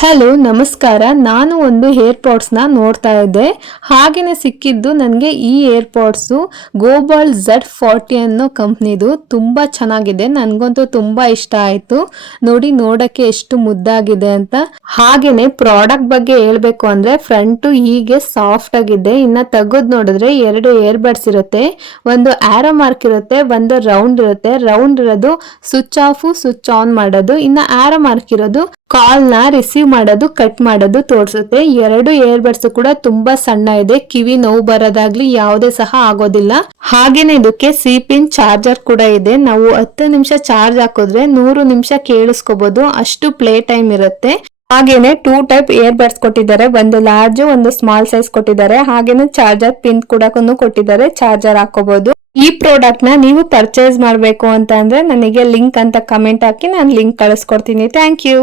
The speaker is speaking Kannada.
ಹಲೋ ನಮಸ್ಕಾರ. ನಾನು ಒಂದು ಏರ್ಪಾಡ್ಸ್ನ ನೋಡ್ತಾ ಇದ್ದೆ. ಹಾಗೇನೆ ಸಿಕ್ಕಿದ್ದು ನನಗೆ ಈ ಏರ್ಪಾಡ್ಸು ಗೋಬಾಲ್ Z40 ಅನ್ನೋ ಕಂಪ್ನಿದು. ತುಂಬ ಚೆನ್ನಾಗಿದೆ, ನನಗಂತೂ ತುಂಬ ಇಷ್ಟ ಆಯಿತು. ನೋಡೋಕ್ಕೆ ಎಷ್ಟು ಮುದ್ದಾಗಿದೆ ಅಂತ. ಹಾಗೇನೆ ಪ್ರಾಡಕ್ಟ್ ಬಗ್ಗೆ ಹೇಳ್ಬೇಕು ಅಂದರೆ ಫ್ರಂಟು ಹೀಗೆ ಸಾಫ್ಟ್ ಆಗಿದೆ. ಇನ್ನು ತೆಗೆದು ನೋಡಿದ್ರೆ 2 ಏರ್ಬಡ್ಸ್ ಇರುತ್ತೆ, ಒಂದು ಆರೋ ಮಾರ್ಕ್ ಇರುತ್ತೆ, ಒಂದು ರೌಂಡ್ ಇರುತ್ತೆ. ರೌಂಡ್ ಇರೋದು ಸ್ವಿಚ್ ಆಫ್ ಸ್ವಿಚ್ ಆನ್ ಮಾಡೋದು, ಇನ್ನು ಆರೋ ಮಾರ್ಕ್ ಇರೋದು ಕಾಲ್ನ ರಿಸೀವ್ ಮಾಡೋದು ಕಟ್ ಮಾಡೋದು ತೋರಿಸುತ್ತೆ. 2 ಏರ್ಬಡ್ಸ್ ಕೂಡ ತುಂಬಾ ಸಣ್ಣ ಇದೆ, ಕಿವಿ ನೋವು ಬರೋದಾಗ್ಲಿ ಯಾವುದೇ ಸಹ ಆಗೋದಿಲ್ಲ. ಹಾಗೇನೆ ಇದಕ್ಕೆ ಸಿ ಪಿನ್ ಚಾರ್ಜರ್ ಕೂಡ ಇದೆ. ನಾವು 10 ನಿಮಿಷ ಚಾರ್ಜ್ ಹಾಕಿದ್ರೆ 100 ನಿಮಿಷ ಕೇಳಿಸ್ಕೋಬಹುದು, ಅಷ್ಟು ಪ್ಲೇ ಟೈಮ್ ಇರುತ್ತೆ. ಹಾಗೇನೆ 2 ಟೈಪ್ ಏರ್ಬಡ್ಸ್ ಕೊಟ್ಟಿದ್ದಾರೆ, ಒಂದು ಲಾರ್ಜ್ ಒಂದು ಸ್ಮಾಲ್ ಸೈಜ್ ಕೊಟ್ಟಿದ್ದಾರೆ. ಹಾಗೇನೆ ಚಾರ್ಜರ್ ಪಿನ್ ಕೂಡ ಕೊಟ್ಟಿದ್ದಾರೆ, ಚಾರ್ಜರ್ ಹಾಕೋಬಹುದು. ಈ ಪ್ರಾಡಕ್ಟ್ ನ ನೀವು ಪರ್ಚೇಸ್ ಮಾಡಬೇಕು ಅಂತ ಅಂದ್ರೆ ನನಗೆ ಲಿಂಕ್ ಅಂತ ಕಮೆಂಟ್ ಹಾಕಿ ನಾನು ಲಿಂಕ್ ಕಳಿಸ್ಕೊಡ್ತೀನಿ. Thank you.